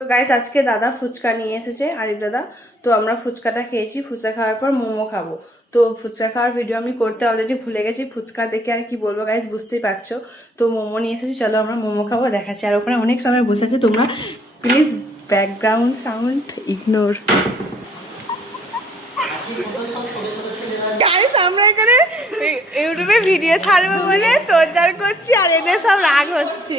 তো গাইস আজকে দাদা ফুচকা নিয়ে এসেছে, আরিফ দাদা। তো আমরা ফুচকাটা খেয়েছি, ফুচকা খাওয়ার পর মোমো খাবো। তো ফুচকা খাওয়ার ভিডিও আমি করতে অলরেডি ভুলে গেছি, ফুচকা দেখে আর কি বলবো গাইস, বুঝতেই পারছো। তো মোমো নিয়ে এসেছি, চলো আমরা মোমো খাবো, দেখাচ্ছি। আর ওখানে অনেক সময় বসে আছে, তোমরা please background sound ignore. Guys আমরা এখানে ইউটিউবে ভিডিও ছাড়বো বলে তোরজার করছি, আর এদের সব রাগ হচ্ছে।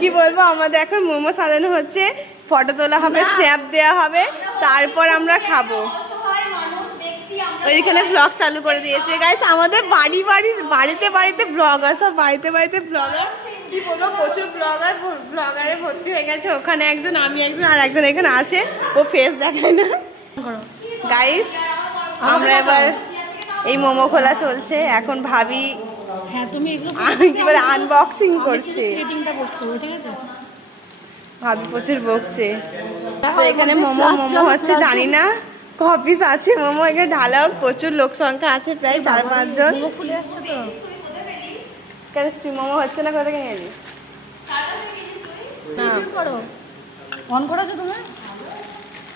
কি বলবো, আমাদের এখন মোমো সাজানো হচ্ছে, ফটো তোলা হবে, স্ন্যাপ দেওয়া হবে, তারপর আমরা খাবো। ওইখানে ব্লগ চালু করে দিয়েছে গাইস, আমাদের বাড়িতে বাড়িতে ব্লগার, সব বাড়িতে বাড়িতে ব্লগার। কি বলবো, প্রচুর ব্লগারে ভর্তি হয়ে গেছে। ওখানে একজন, আমি একজন, আর একজন এখানে আছে, ও ফেস দেখায় না। গাইস আমরা এবার এই মোমো খোলা চলছে, এখন ভাবি কি বলে আনবক্সিং করছে, ভাবি প্রচুর বকছে। তো এখানে মোমো হচ্ছে, জানি না ক পিস আছে মোমো, এখানে ঢালা হোক, প্রচুর লোক সংখ্যা আছে, প্রায় 4-5 জন। কেন স্টিম মোমো হচ্ছে না, কোথা থেকে নিয়ে এলি? অন করেছো তুমি?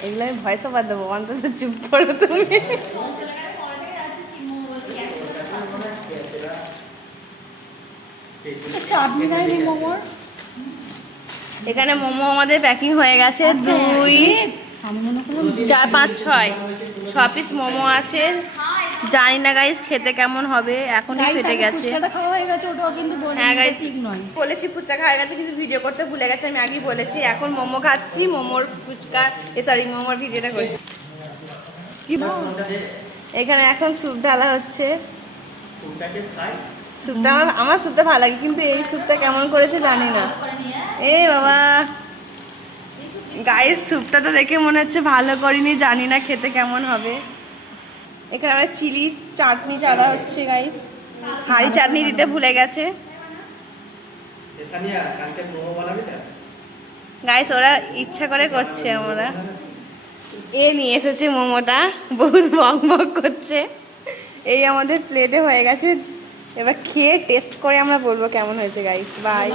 এগুলো আমি ভয়েস ওভার দেবো, অন্তত চুপ করো তুমি। চাটনি নাই মোমোর। এখানে মোমো আমাদের প্যাকিং হয়ে গেছে, 2 4 5 6 পিস মোমো আছে। জানি না গাইস খেতে কেমন হবে, এখনই ফেটে গেছে। হ্যাঁ গাইস বলেছি ফুচকা খাওয়া গেছে, কিছু ভিডিও করতে ভুলে গেছে, আমি আগেই বলেছি। এখন মোমো খাচ্ছি, মোমোর ফুচকা সরি মোমোর ভিডিওটা করছি। এখানে এখন স্যুপ ঢালা হচ্ছে। স্যুপটা আমার স্যুপটা ভালো লাগে, কিন্তু এই স্যুপটা কেমন করেছে জানি না। এ বাবা গাইস, স্যুপটা তো দেখে মনে হচ্ছে ভালো করিনি, জানি না খেতে কেমন হবে। এখানে আমরা চিলি চাটনি চালা হচ্ছে গাইস, হাঁড়ি চাটনি দিতে ভুলে গেছে গাইস, ওরা ইচ্ছা করে করছে। আমরা এ নিয়ে এসেছে মোমোটা, বহুত বক বক করছে। এই আমাদের প্লেটে হয়ে গেছে, এবার খেয়ে টেস্ট করে আমরা বলবো কেমন হয়েছে গাইস। বাই।